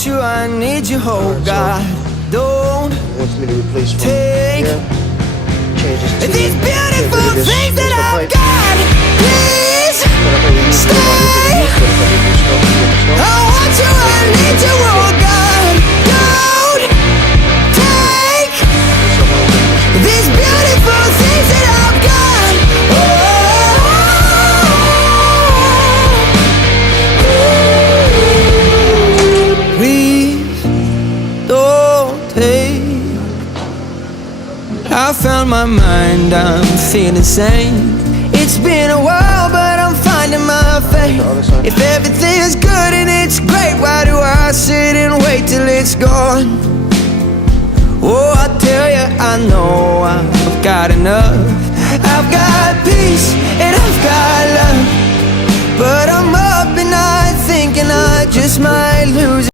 want you, I need you, oh God. Don't Wants me to replace one. take Changes to these beautiful this things that I've pipe. got. Please stay. I want you, I need you, oh God. Don't take these beautiful things that I've got. Please don't take. I found my mind, I'm feeling sane. It's been a while, but I'm finding my faith. If everything's good and it's great, why do I sit and wait till it's gone? Oh, I tell you, I know I've got enough. I've got peace and I've got love, but I'm up and I thinking I just might lose it.